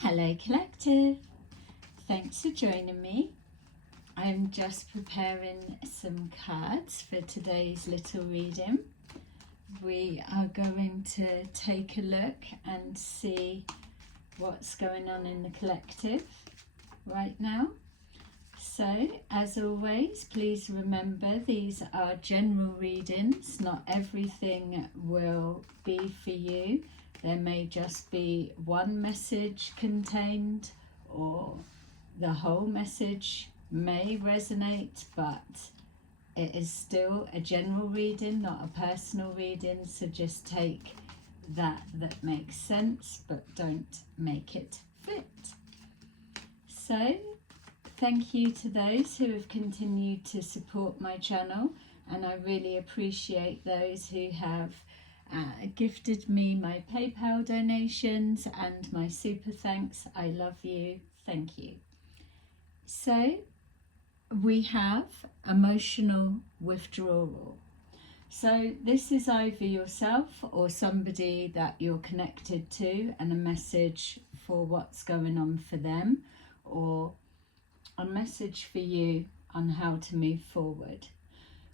Hello Collective, thanks for joining me. I'm just preparing some cards for today's little reading. We are going to take a look and see what's going on in the collective right now. So as always, please remember these are general readings. Not everything will be for you. There may just be one message contained, or the whole message may resonate, but it is still a general reading, not a personal reading. So just take that makes sense, but don't make it fit. So thank you to those who have continued to support my channel, and I really appreciate those who have gifted me my PayPal donations and my super thanks. I love you. Thank you. So we have emotional withdrawal. So this is either yourself or somebody that you're connected to, and a message for what's going on for them, or a message for you on how to move forward.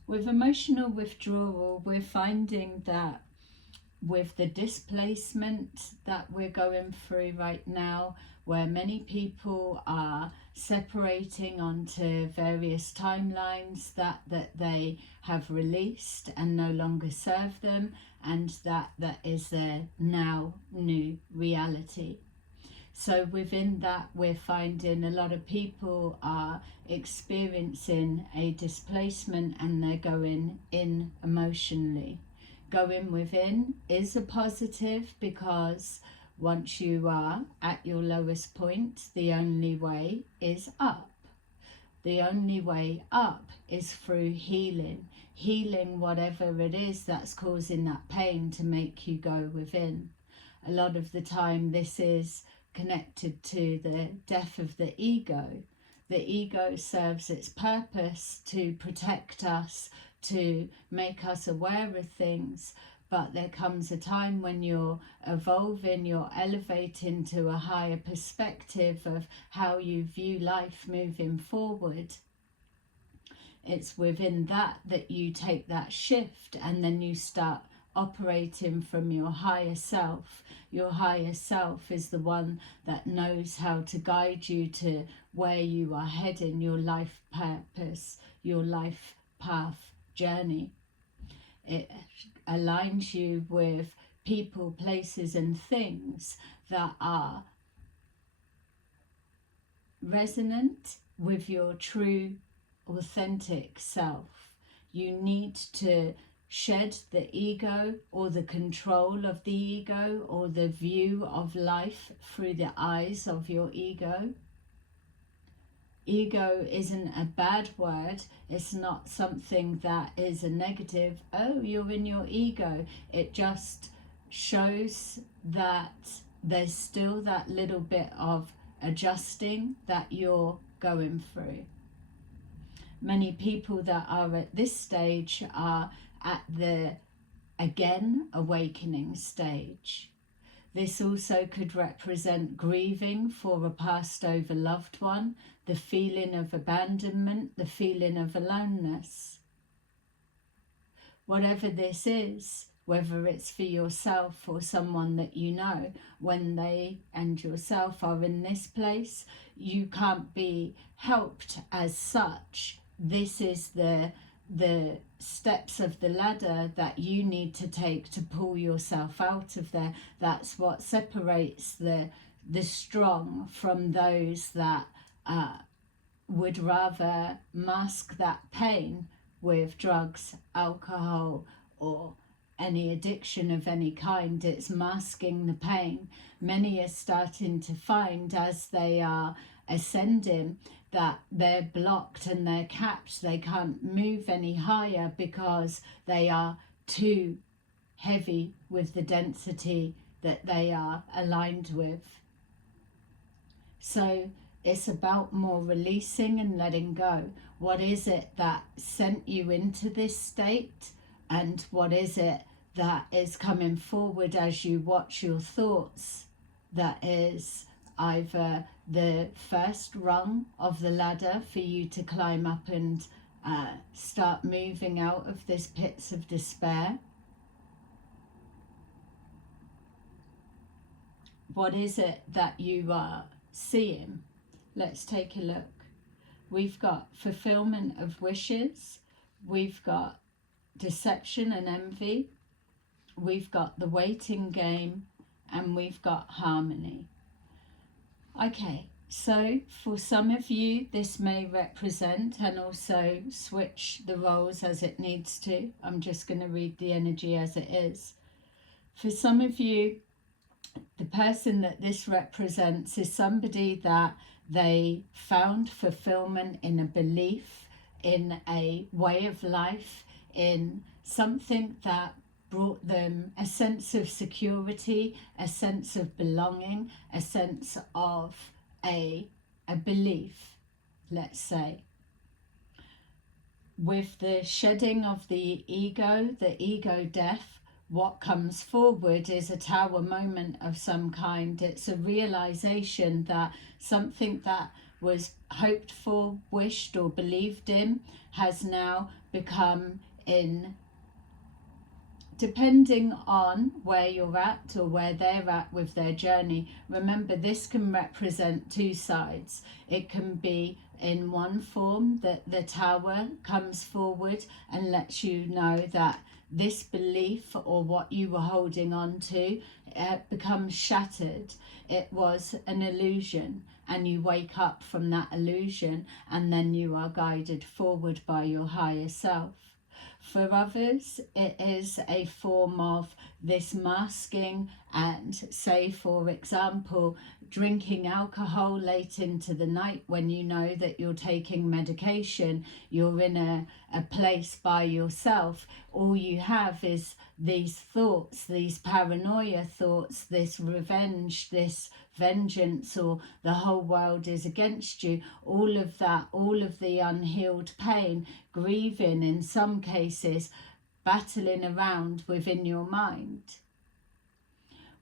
With emotional withdrawal, we're finding that with the displacement that we're going through right now, where many people are separating onto various timelines that they have released and no longer serve them, and that is their now new reality. So within that, we're finding a lot of people are experiencing a displacement, and they're going in emotionally. Going within is a positive, because once you are at your lowest point, the only way is up. The only way up is through healing. Healing whatever it is that's causing that pain to make you go within. A lot of the time this is connected to the death of the ego. The ego serves its purpose to protect us, to make us aware of things, but there comes a time when you're evolving, you're elevating to a higher perspective of how you view life moving forward. It's within that you take that shift, and then you start operating from your higher self. Your higher self is the one that knows how to guide you to where you are heading, your life purpose, your life path journey. It aligns you with people, places and things that are resonant with your true, authentic self. You need to shed the ego, or the control of the ego, or the view of life through the eyes of your ego. Ego isn't a bad word. It's not something that is a negative. Oh, you're in your ego. It just shows that there's still that little bit of adjusting that you're going through. Many people that are at this stage are at the, again, awakening stage. This also could represent grieving for a passed over loved one, the feeling of abandonment, the feeling of aloneness. Whatever this is, whether it's for yourself or someone that you know, when they and yourself are in this place, you can't be helped as such. This is the steps of the ladder that you need to take to pull yourself out of there. That's what separates the strong from those that would rather mask that pain with drugs, alcohol, or any addiction of any kind. It's masking the pain. Many are starting to find, as they are ascending, that they're blocked and they're capped. They can't move any higher because they are too heavy with the density that they are aligned with. So it's about more releasing and letting go. What is it that sent you into this state, and what is it that is coming forward as you watch your thoughts that is either the first rung of the ladder for you to climb up and start moving out of this pits of despair? What is it that you are seeing? Let's take a look. We've got fulfillment of wishes. We've got deception and envy. We've got the waiting game. And we've got harmony. Okay, so for some of you, this may represent, and also switch the roles as it needs to. I'm just going to read the energy as it is. For some of you, the person that this represents is somebody that they found fulfillment in a belief, in a way of life, in something that brought them a sense of security, a sense of belonging, a sense of a belief, let's say. With the shedding of the ego death, what comes forward is a tower moment of some kind. It's a realization that something that was hoped for, wished or believed in has now become in, depending on where you're at or where they're at with their journey. Remember, this can represent two sides. It can be in one form that the tower comes forward and lets you know that this belief or what you were holding on to becomes shattered. It was an illusion, and you wake up from that illusion, and then you are guided forward by your higher self. For others, it is a form of this masking and, say, for example, drinking alcohol late into the night when you know that you're taking medication, you're in a place by yourself. All you have is these thoughts, these paranoia thoughts, this revenge, this vengeance, or the whole world is against you. All of that, all of the unhealed pain, grieving in some cases, battling around within your mind.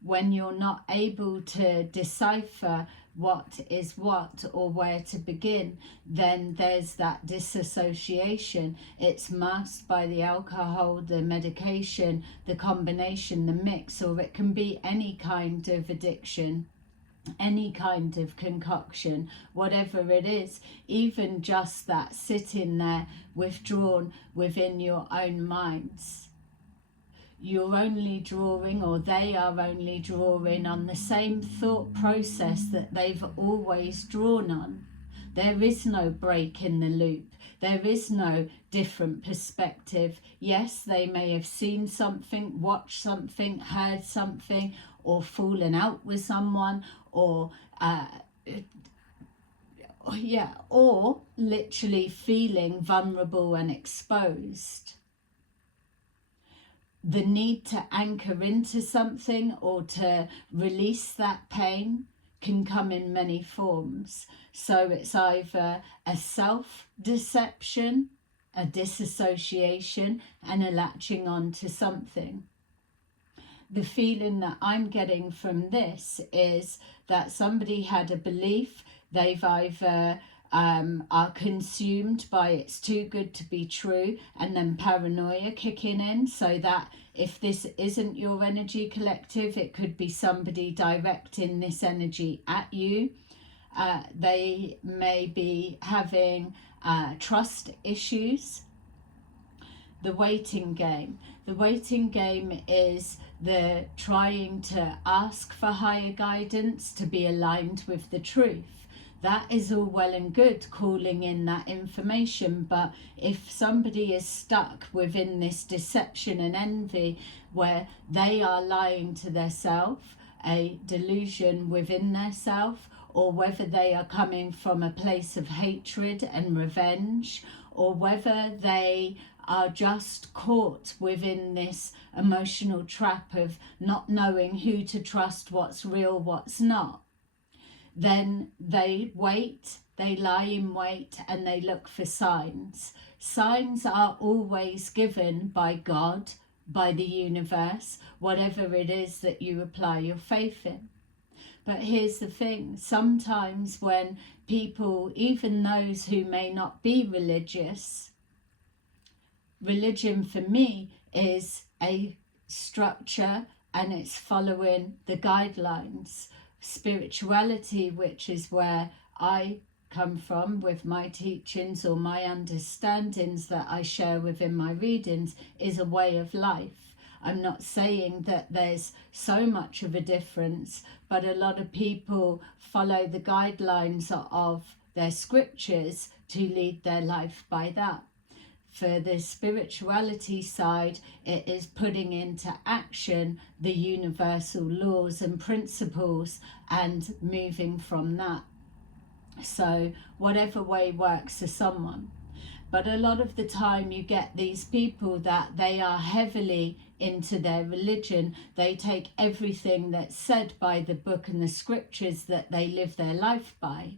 When you're not able to decipher what is what or where to begin, then there's that disassociation. It's masked by the alcohol, the medication, the combination, the mix, or it can be any kind of addiction, any kind of concoction, whatever it is. Even just that sitting there withdrawn within your own minds. You're only drawing, or they are only drawing on the same thought process that they've always drawn on. There is no break in the loop. There is no different perspective. Yes, they may have seen something, watched something, heard something, or fallen out with someone, or literally feeling vulnerable and exposed. The need to anchor into something or to release that pain can come in many forms. So it's either a self-deception, a disassociation, and a latching on to something. The feeling that I'm getting from this is that somebody had a belief, they've either are consumed by it's too good to be true, and then paranoia kicking in, so that if this isn't your energy collective, it could be somebody directing this energy at you. They may be having trust issues. The waiting game. The waiting game is the trying to ask for higher guidance to be aligned with the truth. That is all well and good, calling in that information, but if somebody is stuck within this deception and envy where they are lying to their self, a delusion within their self, or whether they are coming from a place of hatred and revenge, or whether they are just caught within this emotional trap of not knowing who to trust, what's real, what's not, then they wait, they lie in wait, and they look for signs. Signs are always given by God, by the universe, whatever it is that you apply your faith in. But here's the thing, sometimes when people, even those who may not be religious, religion for me is a structure and it's following the guidelines. Spirituality, which is where I come from with my teachings or my understandings that I share within my readings, is a way of life. I'm not saying that there's so much of a difference, but a lot of people follow the guidelines of their scriptures to lead their life by that. For the spirituality side, it is putting into action the universal laws and principles and moving from that. So whatever way works for someone. But a lot of the time you get these people that they are heavily into their religion. They take everything that's said by the book and the scriptures that they live their life by.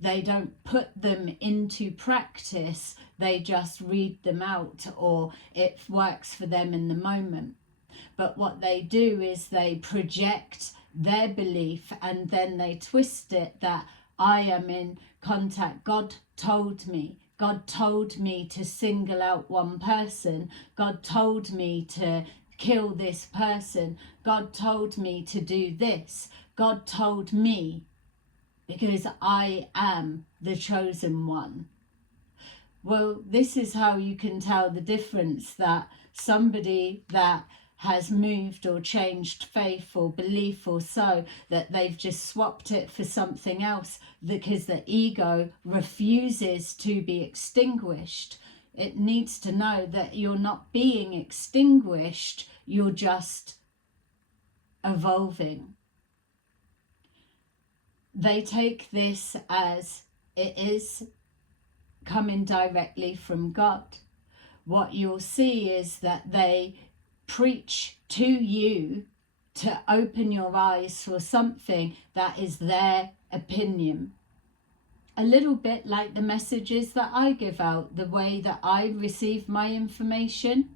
They don't put them into practice, they just read them out, or it works for them in the moment. But what they do is they project their belief and then they twist it that I am in contact. God told me to single out one person. God told me to kill this person. God told me to do this. God told me, because I am the chosen one. Well, this is how you can tell the difference, that somebody that has moved or changed faith or belief or so, that they've just swapped it for something else because the ego refuses to be extinguished. It needs to know that you're not being extinguished, you're just evolving. They take this as it is coming directly from God. What you'll see is that they preach to you to open your eyes for something that is their opinion. A little bit like the messages that I give out, the way that I receive my information.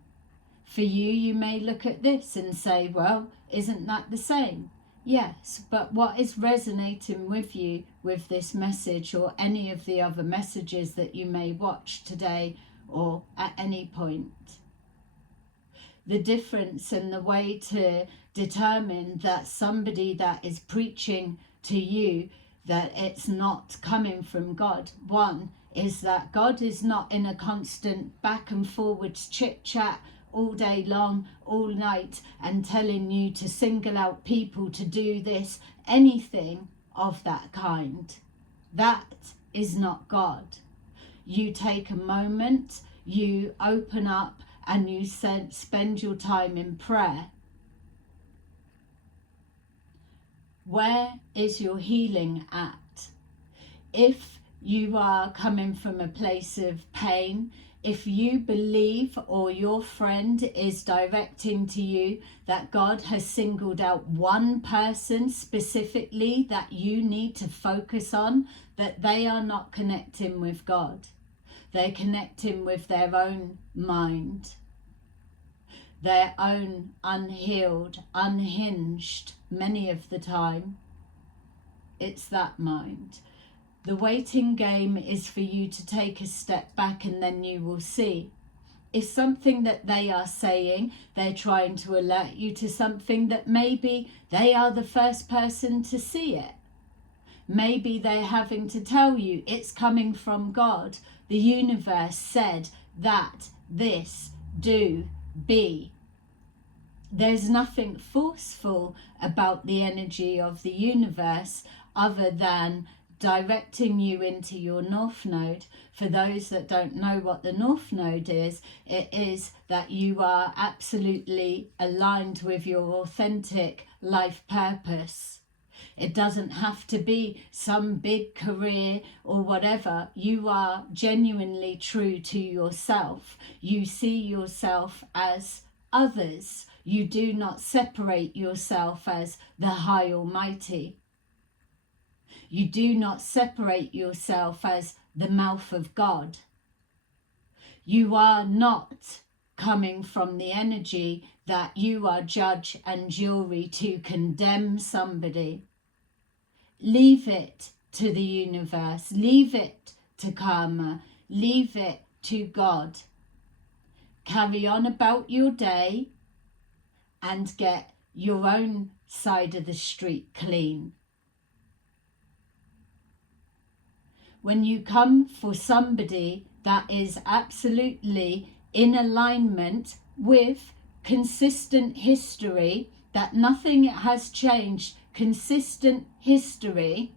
For you, you may look at this and say, well, isn't that the same? Yes, but what is resonating with you with this message or any of the other messages that you may watch today or at any point? The difference and the way to determine that somebody that is preaching to you that it's not coming from God. One is that God is not in a constant back and forwards chit chat all day long, all night, and telling you to single out people to do this, anything of that kind. That is not God. You take a moment, you open up, and you spend your time in prayer. Where is your healing at? If you are coming from a place of pain, if you believe or your friend is directing to you that God has singled out one person specifically that you need to focus on, that they are not connecting with God. They're connecting with their own mind, their own unhealed, unhinged, many of the time. It's that mind. The waiting game is for you to take a step back and then you will see. If something that they are saying, they're trying to alert you to something that maybe they are the first person to see it. Maybe they're having to tell you it's coming from God. The universe said that this do be. There's nothing forceful about the energy of the universe other than directing you into your North Node. For those that don't know what the North Node is, it is that you are absolutely aligned with your authentic life purpose. It doesn't have to be some big career or whatever. You are genuinely true to yourself. You see yourself as others. You do not separate yourself as the High Almighty. You do not separate yourself as the mouth of God. You are not coming from the energy that you are judge and jury to condemn somebody. Leave it to the universe. Leave it to karma. Leave it to God. Carry on about your day and get your own side of the street clean. When you come for somebody that is absolutely in alignment with consistent history, that nothing has changed, consistent history,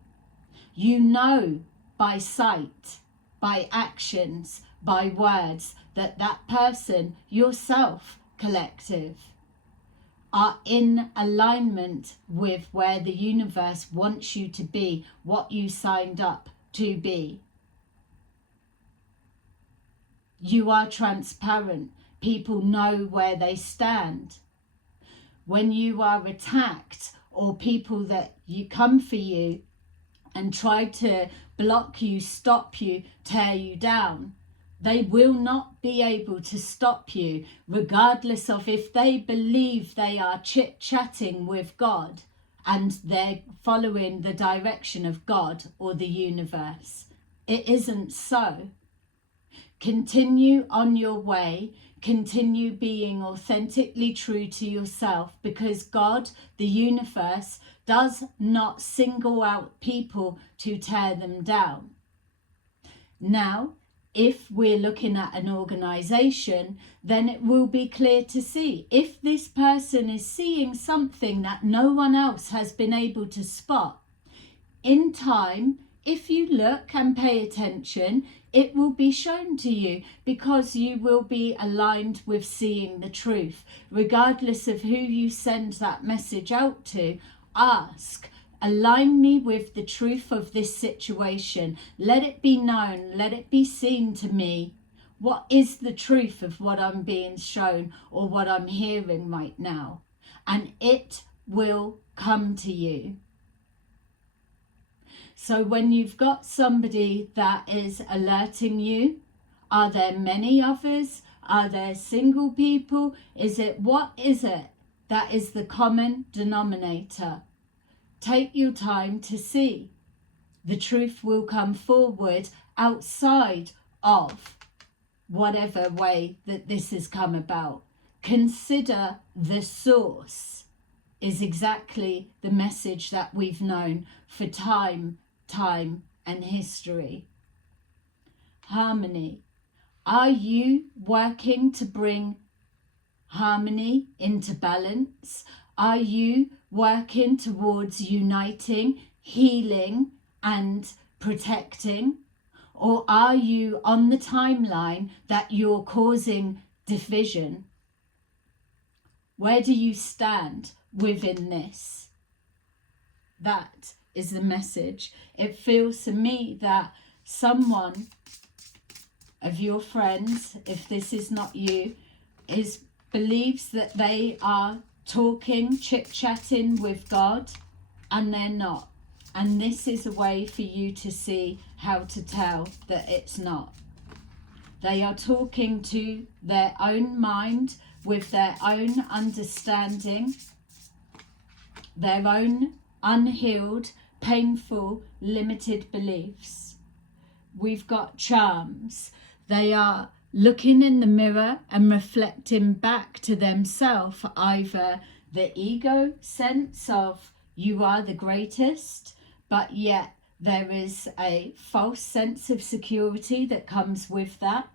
you know by sight, by actions, by words, that that person, yourself, collective, are in alignment with where the universe wants you to be, what you signed up to be. You are transparent. People know where they stand. When you are attacked, or people that you come for you and try to block you, stop you, tear you down, they will not be able to stop you, regardless of if they believe they are chit-chatting with God and they're following the direction of God or the universe. It isn't so. Continue on your way. Continue being authentically true to yourself, because God, the universe, does not single out people to tear them down. Now, if we're looking at an organization, then it will be clear to see if this person is seeing something that no one else has been able to spot. In time, if you look and pay attention, it will be shown to you, because you will be aligned with seeing the truth. Regardless of who you send that message out to, ask, align me with the truth of this situation. Let it be known, let it be seen to me. What is the truth of what I'm being shown or what I'm hearing right now? And it will come to you. So when you've got somebody that is alerting you, are there many others? Are there single people? What is it that is the common denominator? Take your time to see. The truth will come forward outside of whatever way that this has come about. Consider the source is exactly the message that we've known for time and history. Harmony. Are you working to bring harmony into balance? Are you working towards uniting, healing and protecting? Or are you on the timeline that you're causing division? Where do you stand within this? That is the message. It feels to me that someone of your friends, if this is not you, believes that they are talking, chit-chatting with God, and they're not. And this is a way for you to see how to tell that it's not. They are talking to their own mind with their own understanding, their own unhealed, painful, limited beliefs. We've got charms. They are looking in the mirror and reflecting back to themselves either the ego sense of you are the greatest, but yet there is a false sense of security that comes with that,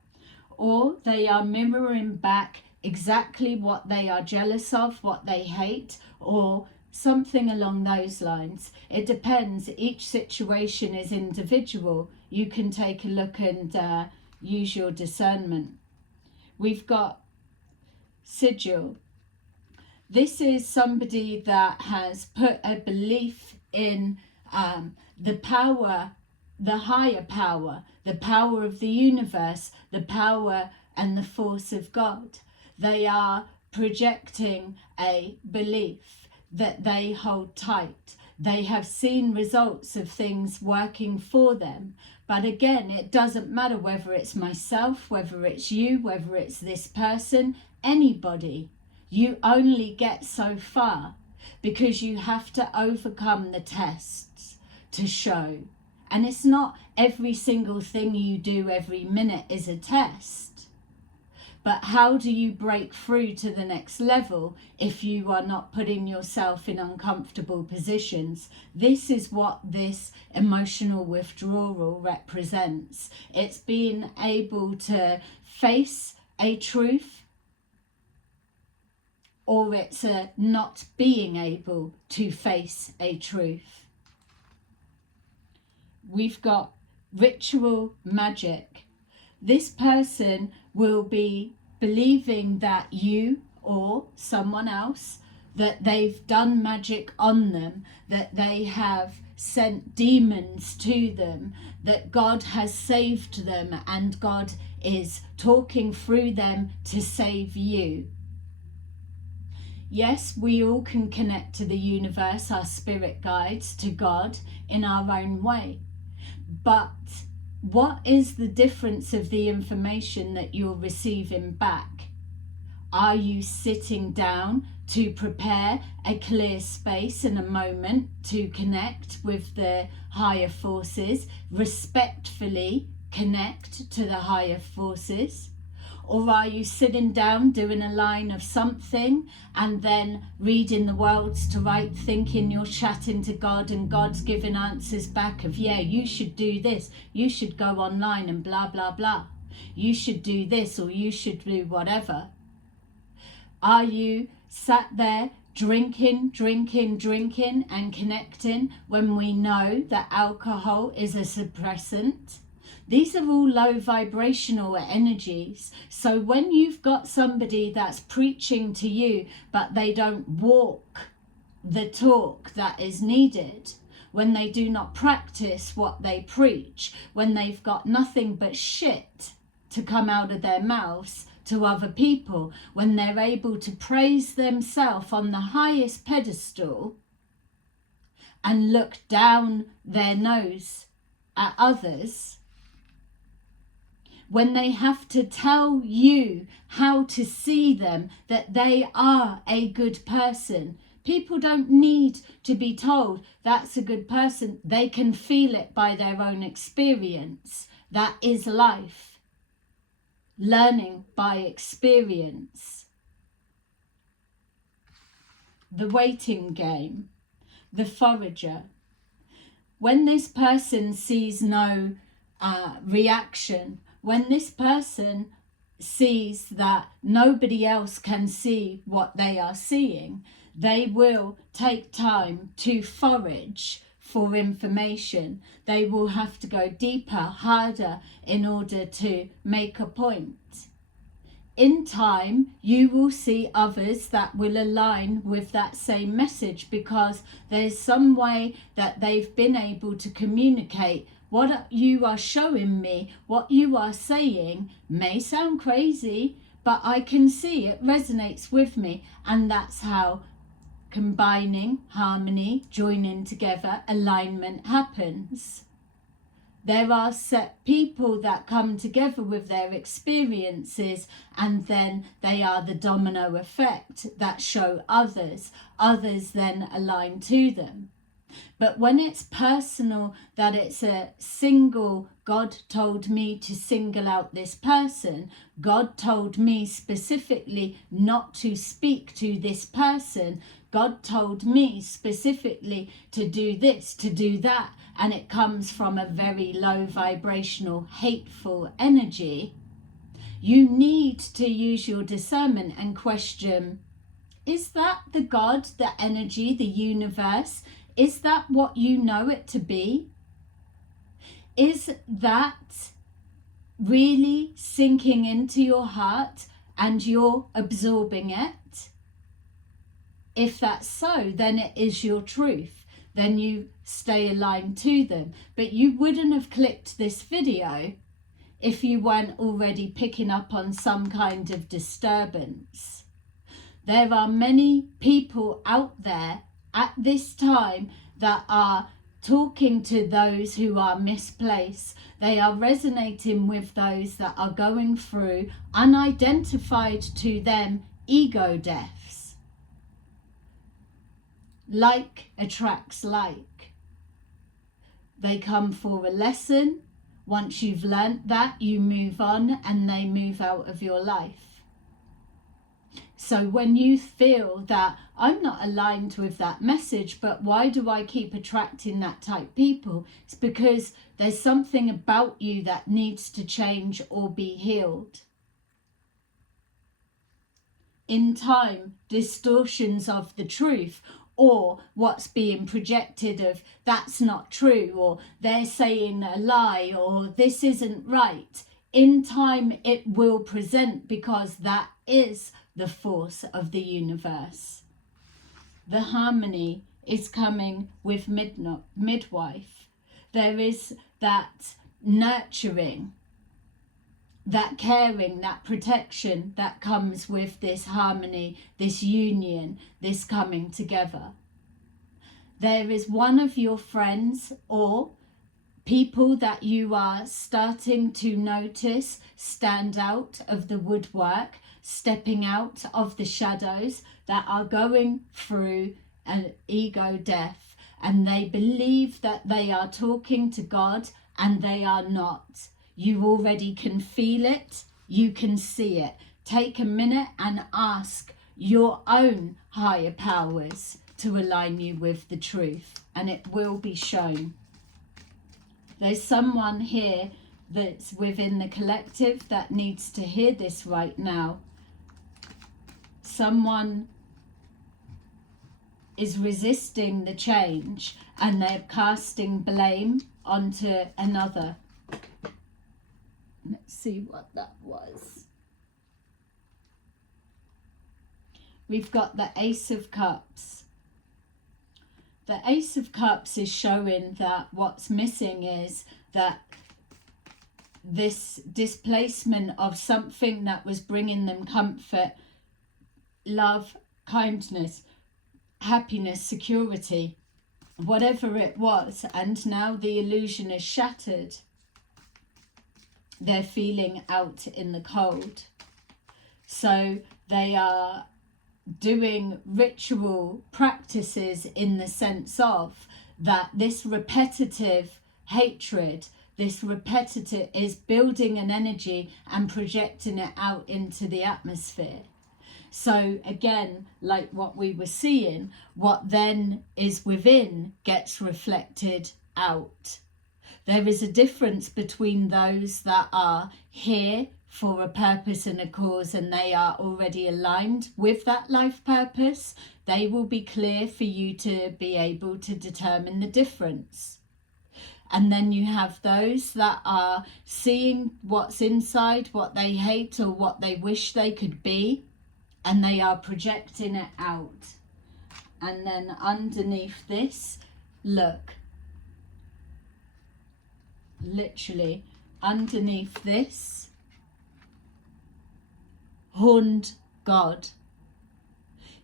or they are mirroring back exactly what they are jealous of, what they hate, or something along those lines. It depends. Each situation is individual. You can take a look and use your discernment. We've got sigil. This is somebody that has put a belief in the power, the higher power, the power of the universe, the power and the force of God. They are projecting a belief that they hold tight. They have seen results of things working for them. But again, it doesn't matter whether it's myself, whether it's you, whether it's this person, anybody. You only get so far because you have to overcome the tests to show. And it's not every single thing you do every minute is a test. But how do you break through to the next level if you are not putting yourself in uncomfortable positions? This is what this emotional withdrawal represents. It's being able to face a truth, or it's a not being able to face a truth. We've got ritual magic. This person will be believing that you or someone else, that they've done magic on them, that they have sent demons to them, that God has saved them and God is talking through them to save you. Yes, we all can connect to the universe, our spirit guides, to God in our own way. But what is the difference of the information that you're receiving back? Are you sitting down to prepare a clear space and a moment to connect with the higher forces, respectfully connect to the higher forces? Or are you sitting down doing a line of something and then reading the words to write, thinking you're chatting to God and God's giving answers back of, yeah, you should do this, you should go online and blah, blah, blah. You should do this or you should do whatever. Are you sat there drinking and connecting when we know that alcohol is a suppressant? These are all low vibrational energies. So when you've got somebody that's preaching to you, but they don't walk the talk that is needed, when they do not practice what they preach, when they've got nothing but shit to come out of their mouths to other people, when they're able to praise themselves on the highest pedestal and look down their nose at others, when they have to tell you how to see them, that they are a good person. People don't need to be told that's a good person. They can feel it by their own experience. That is life. Learning by experience. The waiting game. The forager. When this person sees no reaction, when this person sees that nobody else can see what they are seeing, they will take time to forage for information. They will have to go deeper, harder in order to make a point. In time, you will see others that will align with that same message, because there's some way that they've been able to communicate. What you are showing me, what you are saying may sound crazy, but I can see it resonates with me. And that's how combining, harmony, joining together, alignment happens. There are set people that come together with their experiences, and then they are the domino effect that show others. Others then align to them. But when it's personal, that it's a single, God told me to single out this person, God told me specifically not to speak to this person, God told me specifically to do this, to do that, and it comes from a very low vibrational, hateful energy, you need to use your discernment and question, is that the God, the energy, the universe? Is that what you know it to be? Is that really sinking into your heart and you're absorbing it? If that's so, then it is your truth. Then you stay aligned to them. But you wouldn't have clicked this video if you weren't already picking up on some kind of disturbance. There are many people out there at this time that are talking to those who are misplaced. They are resonating with those that are going through unidentified to them ego deaths. Like attracts like. They come for a lesson. Once you've learnt that, you move on and they move out of your life. So when you feel that I'm not aligned with that message, but why do I keep attracting that type of people? It's because there's something about you that needs to change or be healed. In time, distortions of the truth, or what's being projected of that's not true, or they're saying a lie, or this isn't right. In time, it will present, because that is the force of the universe. The harmony is coming with midwife. There is that nurturing, that caring, that protection that comes with this harmony, this union, this coming together. There is one of your friends or people that you are starting to notice stand out of the woodwork, stepping out of the shadows, that are going through an ego death, and they believe that they are talking to God and they are not. You already can feel it, you can see it. Take a minute and ask your own higher powers to align you with the truth, and it will be shown. There's someone here that's within the collective that needs to hear this right now. Someone is resisting the change and they're casting blame onto another. Let's see what that was. We've got the Ace of Cups. The Ace of Cups is showing that what's missing is that this displacement of something that was bringing them comfort, love, kindness, happiness, security, whatever it was, and now the illusion is shattered. They're feeling out in the cold. So they are doing ritual practices in the sense of that this repetitive hatred, this repetitive is building an energy and projecting it out into the atmosphere. So again, like what we were seeing, what then is within gets reflected out. There is a difference between those that are here for a purpose and a cause, and they are already aligned with that life purpose. They will be clear for you to be able to determine the difference. And then you have those that are seeing what's inside, what they hate or what they wish they could be, and they are projecting it out. And then underneath this, look, literally underneath this, horned God.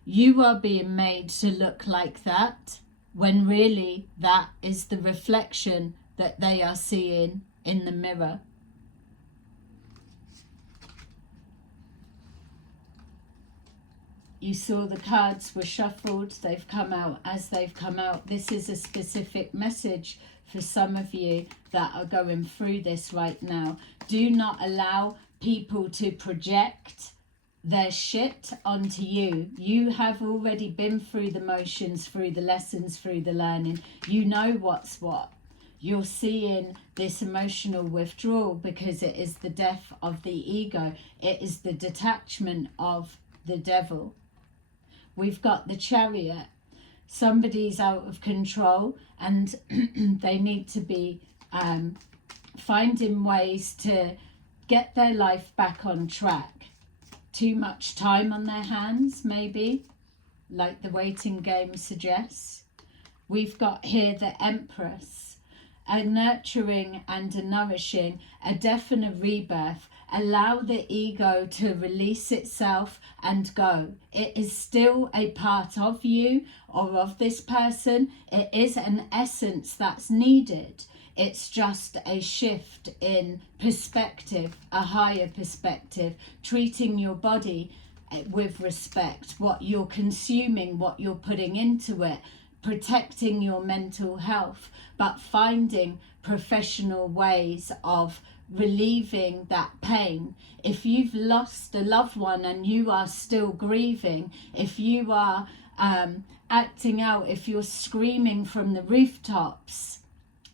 You are being made to look like that, when really that is the reflection that they are seeing in the mirror. You saw the cards were shuffled, they've come out as they've come out. This is a specific message for some of you that are going through this right now. Do not allow people to project their shit onto you. You have already been through the motions, through the lessons, through the learning. You know what's what. You're seeing this emotional withdrawal because it is the death of the ego. It is the detachment of the devil. We've got the Chariot. Somebody's out of control and they need to be finding ways to get their life back on track. Too much time on their hands, maybe, like the waiting game suggests. We've got here the Empress, a nurturing and a nourishing, a death and a rebirth. Allow the ego to release itself and go. It is still a part of you or of this person. It is an essence that's needed. It's just a shift in perspective, a higher perspective, treating your body with respect, what you're consuming, what you're putting into it, protecting your mental health, but finding professional ways of relieving that pain. If you've lost a loved one and you are still grieving, if you are acting out, if you're screaming from the rooftops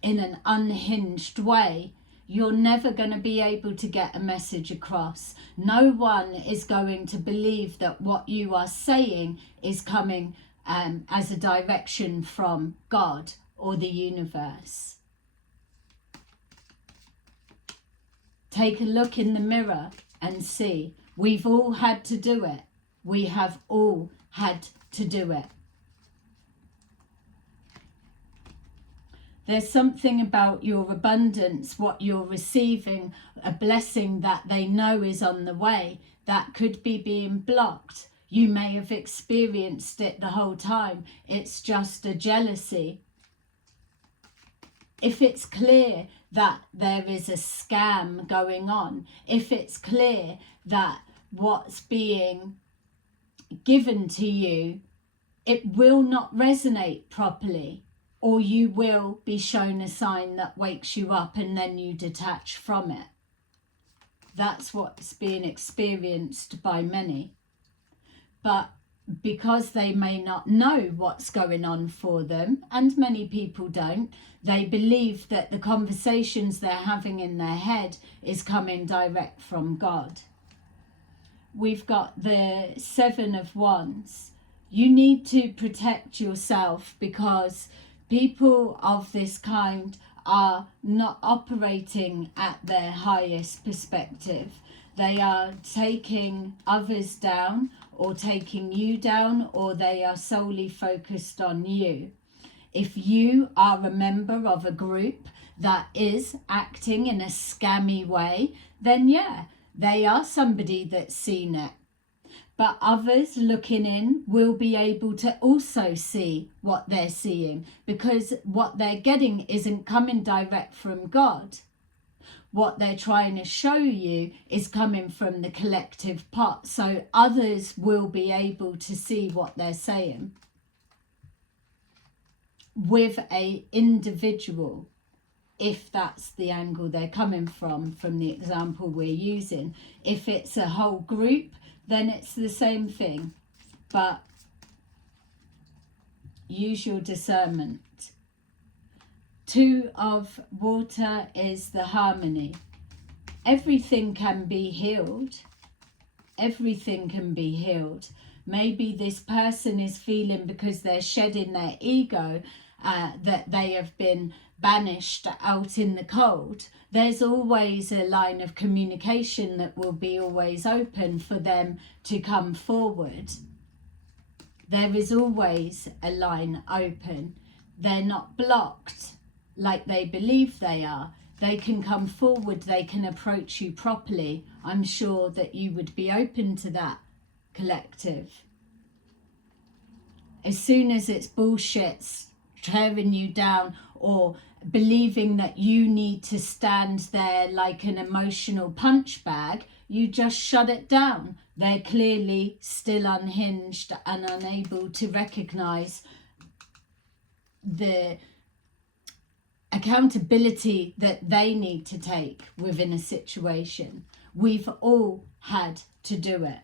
in an unhinged way, you're never going to be able to get a message across. No one is going to believe that what you are saying is coming as a direction from God or the universe. Take a look in the mirror and see. We've all had to do it. We have all had to do it. There's something about your abundance, what you're receiving, a blessing that they know is on the way, that could be being blocked. You may have experienced it the whole time. It's just a jealousy. If it's clear that there is a scam going on, if it's clear that what's being given to you, it will not resonate properly, or you will be shown a sign that wakes you up and then you detach from it. That's what's being experienced by many. But because they may not know what's going on for them, and many people don't, they believe that the conversations they're having in their head is coming direct from God. We've got the 7 of Wands. You need to protect yourself because people of this kind are not operating at their highest perspective. They are taking others down or taking you down, or they are solely focused on you. If you are a member of a group that is acting in a scammy way, then yeah, they are somebody that's seen it. But others looking in will be able to also see what they're seeing, because what they're getting isn't coming direct from God. What they're trying to show you is coming from the collective pot, so others will be able to see what they're saying. With a individual, if that's the angle they're coming from the example we're using. If it's a whole group, then it's the same thing, but use your discernment. 2 of water is the harmony. Everything can be healed. Everything can be healed. Maybe this person is feeling, because they're shedding their ego, that they have been banished out in the cold. There's always a line of communication that will be always open for them to come forward. There is always a line open. They're not blocked like they believe they are. They can come forward, they can approach you properly. I'm sure that you would be open to that, collective. As soon as it's bullshit tearing you down, or believing that you need to stand there like an emotional punch bag, you just shut it down. They're clearly still unhinged and unable to recognize the accountability that they need to take within a situation. We've all had to do it.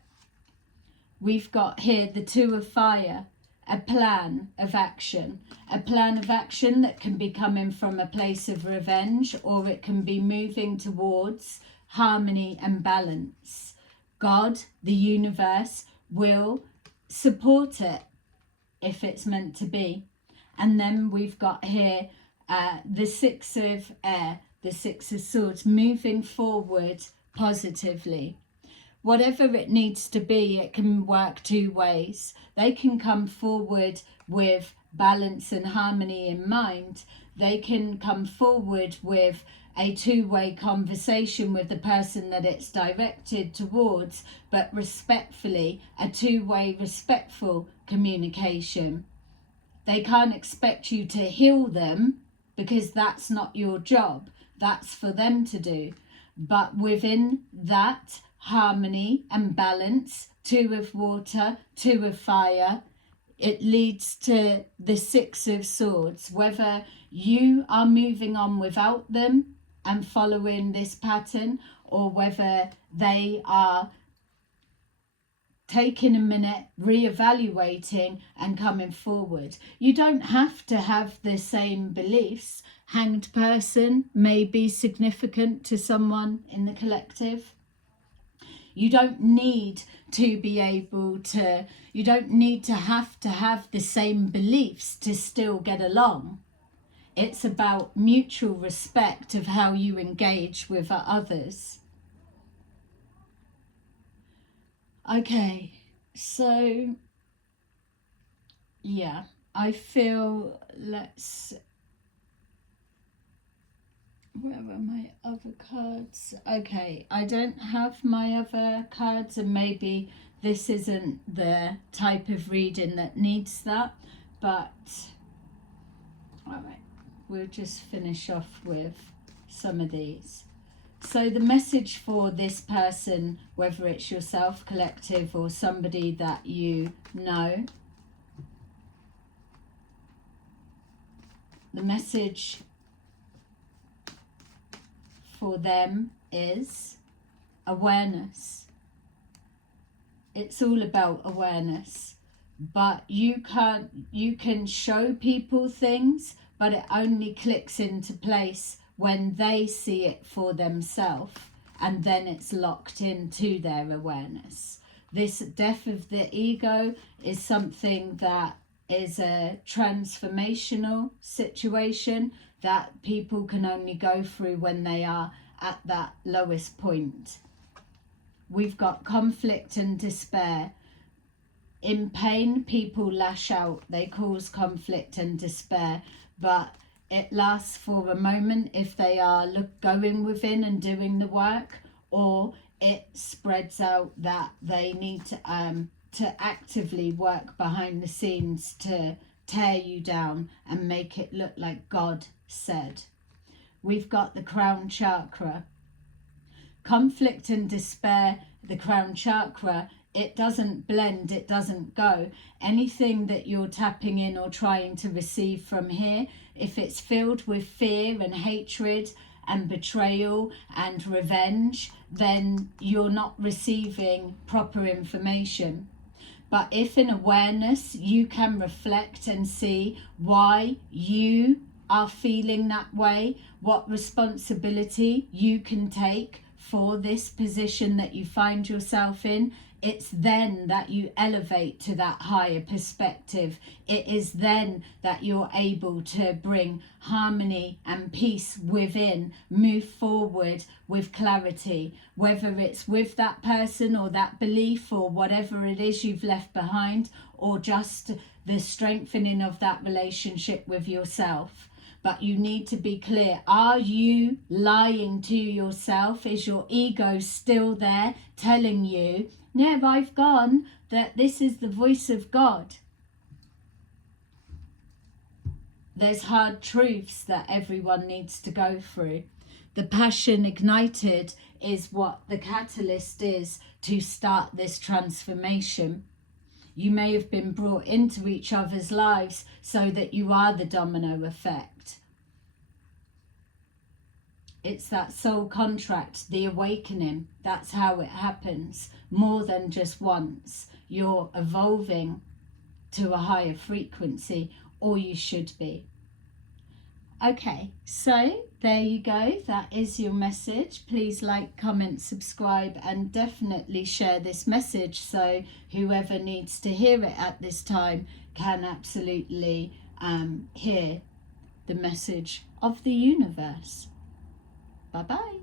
We've got here the 2 of fire, a plan of action. A plan of action that can be coming from a place of revenge, or it can be moving towards harmony and balance. God, the universe, will support it if it's meant to be. And then we've got here the 6 of air, the 6 of swords, moving forward positively. Whatever it needs to be, it can work 2 ways. They can come forward with balance and harmony in mind. They can come forward with a 2-way conversation with the person that it's directed towards, but respectfully, a 2-way respectful communication. They can't expect you to heal them, because that's not your job. That's for them to do. But within that harmony and balance, Two of water, two of fire. It leads to the Six of Swords. Whether you are moving on without them and following this pattern, or whether they are taking a minute, reevaluating and coming forward. You don't have to have the same beliefs. Hanged person may be significant to someone in the collective. You don't need to be able to, you don't need to have the same beliefs to still get along. It's about mutual respect of how you engage with others. Okay, so yeah, I feel, where are my other cards? Okay, I don't have my other cards, and maybe this isn't the type of reading that needs that, but all right, we'll just finish off with some of these. So the message for this person, whether it's yourself, collective, or somebody that you know, the message for them is awareness. It's all about awareness. But you can show people things, but it only clicks into place when they see it for themselves, and then it's locked into their awareness. This death of the ego is something that is a transformational situation that people can only go through when they are at that lowest point. We've got conflict and despair. In pain, people lash out. They cause conflict and despair, but it lasts for a moment if they are going within and doing the work, or it spreads out that they need to actively work behind the scenes to tear you down and make it look like God said. We've got the crown chakra. Conflict and despair, the crown chakra, it doesn't blend, it doesn't go. Anything that you're tapping in or trying to receive from here, if it's filled with fear and hatred and betrayal and revenge, then you're not receiving proper information. But if in awareness you can reflect and see why you are feeling that way, what responsibility you can take for this position that you find yourself in, it's then that you elevate to that higher perspective. It is then that you're able to bring harmony and peace within, move forward with clarity, whether it's with that person or that belief or whatever it is you've left behind, or just the strengthening of that relationship with yourself. But you need to be clear. Are you lying to yourself? Is your ego still there telling you, no, I've gone, that this is the voice of God? There's hard truths that everyone needs to go through. The passion ignited is what the catalyst is to start this transformation. You may have been brought into each other's lives so that you are the domino effect. It's that soul contract, the awakening. That's how it happens. More than just once. You're evolving to a higher frequency, or you should be. Okay, so there you go. That is your message. Please like, comment, subscribe, and definitely share this message so whoever needs to hear it at this time can absolutely hear the message of the universe. Bye-bye.